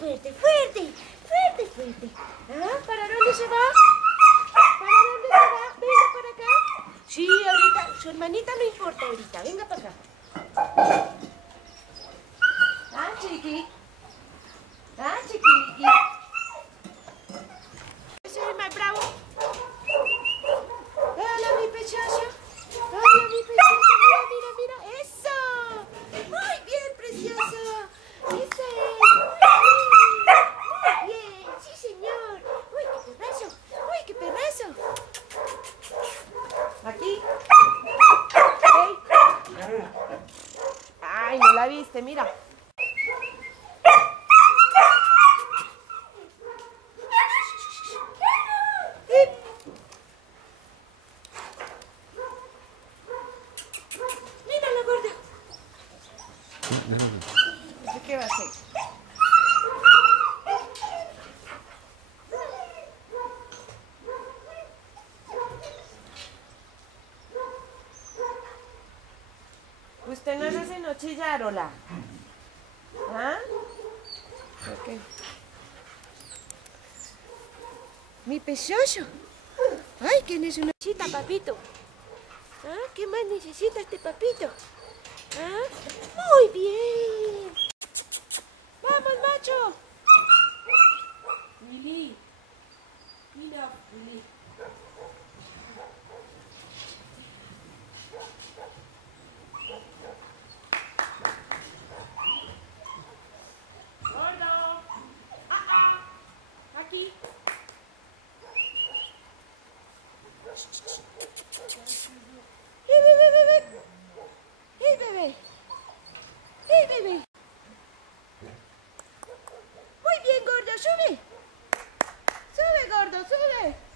fuerte, fuerte, fuerte, fuerte. ¿Ah? ¿Para dónde se va? ¿Para dónde se va? Venga para acá. Sí, ahorita, su hermanita no importa ahorita. Venga para acá. Ah, chiqui. Ah, chiqui. ¿Ese es más bravo? Hola, mi precioso. Hola, mi precioso. Mira, mira, mira. ¡Eso! Muy bien, precioso. Eso es. Muy bien. Sí, señor. Uy, qué perrazo. Uy, qué perrazo. Aquí. Hey. Ay, no la viste, mira. Míralo, gordo. No sé qué va a hacer. Usted no es de no chillar, hola. ¿Ah? Ok. Mi precioso. Ay, ¿quién es una cita, papito? ¿Ah? ¿Qué más necesita este papito? ¿Ah? Muy bien. Vamos, macho. Lili. Mira, Lili. Gordo. Aquí. Bebé. Bebé. Bebé. Muy bien, gordo, sube. Sube, gordo, sube.